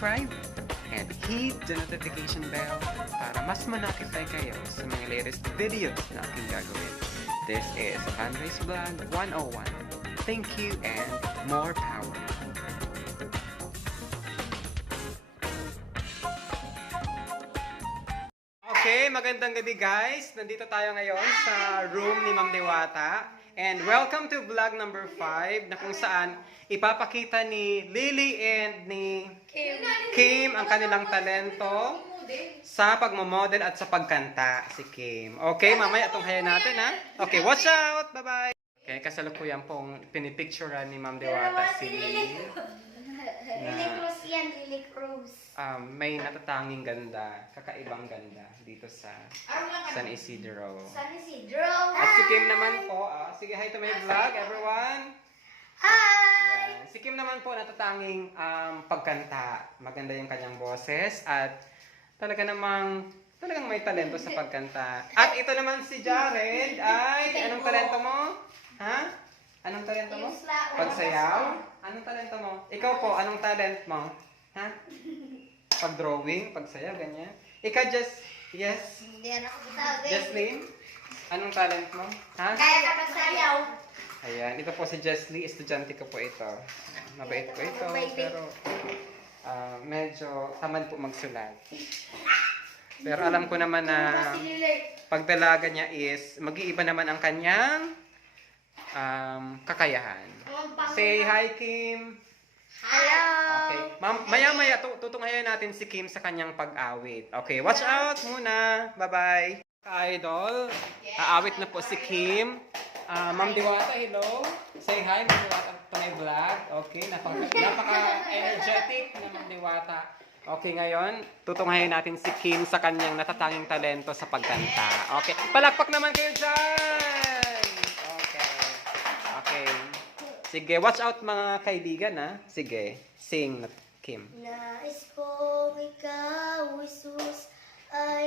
subscribe and hit the notification bell para mas ma-notify kayo sa mga latest videos na aking gagawin. This is Andres Vlog 101. Thank you and more power! Okay, magandang gabi guys. Nandito tayo ngayon sa room ni Ma'am Diwata. And welcome to vlog number 5 na kung saan ipapakita ni Lily and ni Kim ang kanilang talento sa pagmamodel at sa pagkanta. Si Kim. Okay, mamaya itong haya natin ha. Okay, watch out! Bye-bye! Okay, kasalukuyan pong pinipicturean ni Ma'am Diwata si Lily. Lily Cruz yan, Lily Cruz. May natatanging ganda, kakaibang ganda dito sa San Isidro. San Isidro. At si Kim naman po, sige hi to my vlog everyone. Hi! Yan. Si Kim naman po natatanging pagkanta. Maganda yung kanyang boses at talagang may talento sa pagkanta. At ito naman si Jared ay, anong talento mo? Ha? Anong talento mo? Pagsayaw? Anong talento mo? Ikaw po, anong talent mo? Ha? Pag-drawing, pagsayaw, ganyan. Ikaw, yes? Hindi na ako sabi. Jesslyn? Anong talent mo? Ha? Kaya ka magsayaw. Ayan, ito po si Jesslyn, estudyante ko po ito. Mabait po ito, pero medyo tamad po magsulat. Pero alam ko naman na pagdalaga niya is, mag-iiba naman ang kanyang kakayahan. Say hi, Kim! Hello! Okay. Maya-maya, tutunghayan natin si Kim sa kanyang pag-awit. Okay, watch out muna. Bye-bye. Ka-idol, aawit na po si Kim. Ma'am Diwata, hello. Say hi, Ma'am Diwata, to my vlog. Okay, napaka-energetic na Ma'am Diwata. Okay, ngayon, tutunghayan natin si Kim sa kanyang natatanging talento sa pagkanta. Okay, palakpak naman kayo dyan! Okay. Sige, watch out mga kaibigan ha. Sige, sing Kim. Nais kong ikaw, Jesus, ay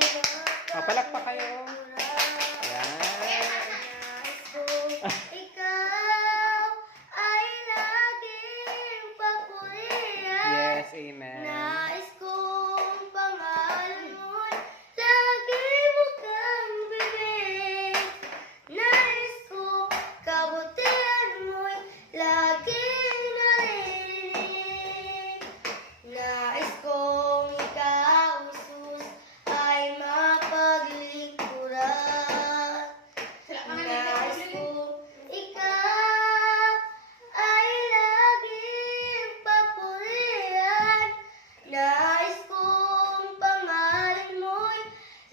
Palakpak kayo. Yan. Nais kong ikaw ay laging papurihan. Yes, amen. Nais kong pangalan mo'y lagi mo kang bibig. Nais kong kabutihan mo'y laging naririnig. Nais kong ikaw, Jesus, ay mapaglingkuran. Nais kong ikaw ay laging papurihan. Nais kong pangalan mo'y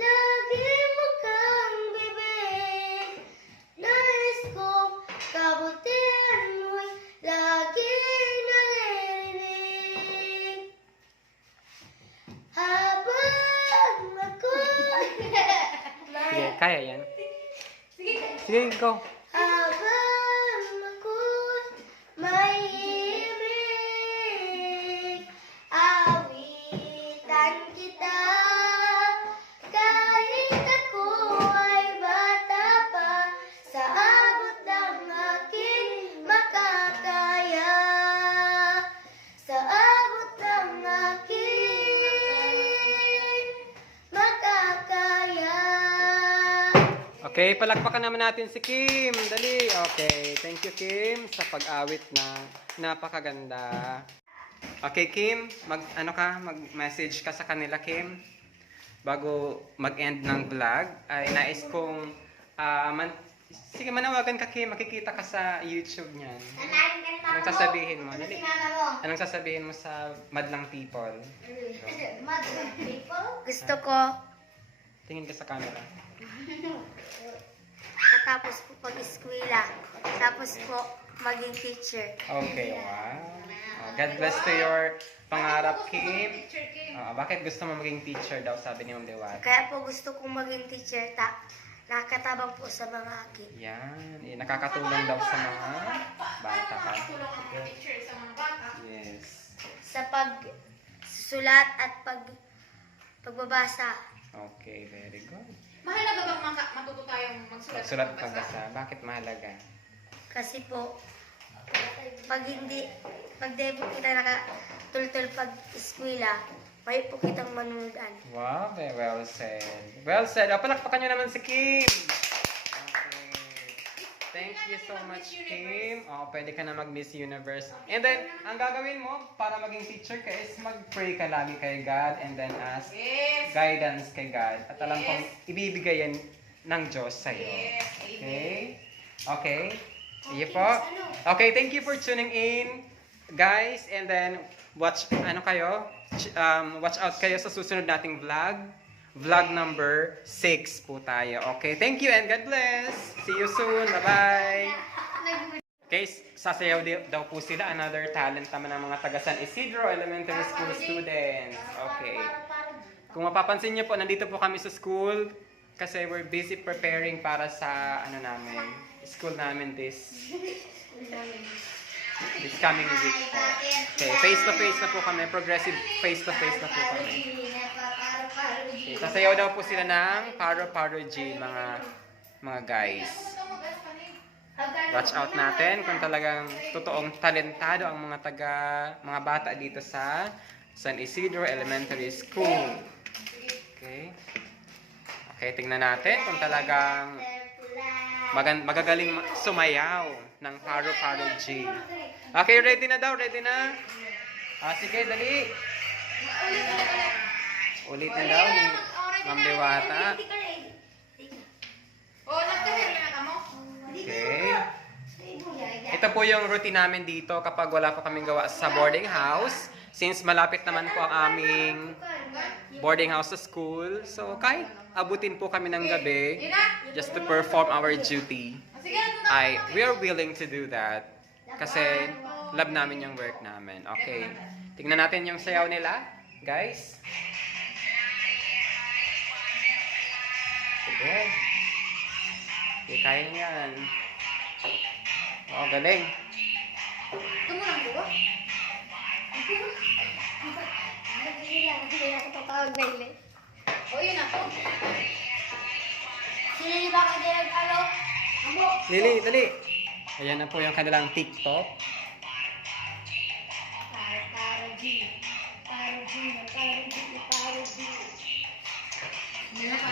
lagi mo kang bibig. Nais kong kabutihan mo'y laging naririnig. Habang ako'y Sige, kaya yan. Sige, go. habang ako'y may ibig, awitan kita. Kahit ako ay bata pa, sa abot ng aking makakaya. Sa abot ng aking makakaya. Okay, palakpakan naman natin si Kim. Dali. Okay, thank you Kim sa pag-awit na napakaganda. Okay, Kim, mag-message ka sa kanila, Kim. Bago mag-end ng vlog, ay nais kong sige, manawagan ka, Kim. Makikita ka sa YouTube niyan. Anong sasabihin mo? Dali. Anong sasabihin mo sa madlang people? Madlang people? Gusto ko Tingin ka sa camera. matapos po pag-eskwela. Tapos po maging teacher. Okay, wow. God bless to your pangarap, Kim. Bakit gusto mo maging teacher daw, sabi ni Ma'am Diwata? Kaya po gusto kong maging teacher. Nakatabang po sa mga aki. Yan, nakakatulong daw sa mga bata pa. Nakakatulong ang mga teacher sa mga bata. Yes. Sa pagsusulat at pagbabasa. Okay, very good. Mahalaga bang matuto tayong magsulat? Sulat pagbasa. Bakit mahalaga? Kasi po, pag di po kita tultul pag eskwela, may po kitang manunodan. Wow, very well said. Well said. O, palakpakan nyo naman si Kim. Okay. Thank you so much, Kim. O, pwede ka na mag-Miss Universe. And then, ang gagawin mo para maging teacher ka is mag-pray ka lagi kay God and then ask Yes. guidance kay God. At alam kong ibibigay yan ng Diyos sa'yo. Yes. Okay? Okay? Sige po. Okay, thank you for tuning in, guys. And then, watch out kayo sa susunod nating vlog. Vlog number 6 po tayo. Okay, thank you and God bless. See you soon. Bye-bye. Okay, sasayaw daw po sila. Another talent naman ng mga taga San Isidro Elementary School students. Okay. Kung mapapansin niyo po, nandito po kami sa school kasi we're busy preparing para sa school namin this coming week po. Okay, face-to-face na po kami. Progressive face-to-face na po kami. Okay, sasayaw daw po sila ng Paro-Paro G, mga guys. Watch out natin kung talagang totoong talentado ang mga bata dito sa San Isidro Elementary School. Okay. Okay, tingnan natin kung talagang magagaling sumayaw ng Paro-Paro G. Okay, ready na daw, ready na? Sige, dali. Ulit na daw ni Ma'am Diwata. Nagkahir na ka mo? Okay. Ito po yung routine namin dito kapag wala po kaming gawa sa boarding house. Since malapit naman po ang aming boarding house sa school. So, kahit abutin po kami ng gabi just to perform our duty. We are willing to do that. Kasi love namin yung work namin. Okay. Tingnan natin yung sayaw nila, guys. Sige. Okay, kaya niyan. Oh, galing. Ito mo lang ba? Yun ako. Sino ba ka din nag-alo? Amo. Lili, dali. Ayan na po yung kanilang TikTok. Paro G. Paro G. Paro G.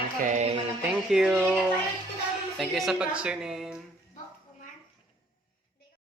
Okay, thank you. Thank you sa pag-tune in.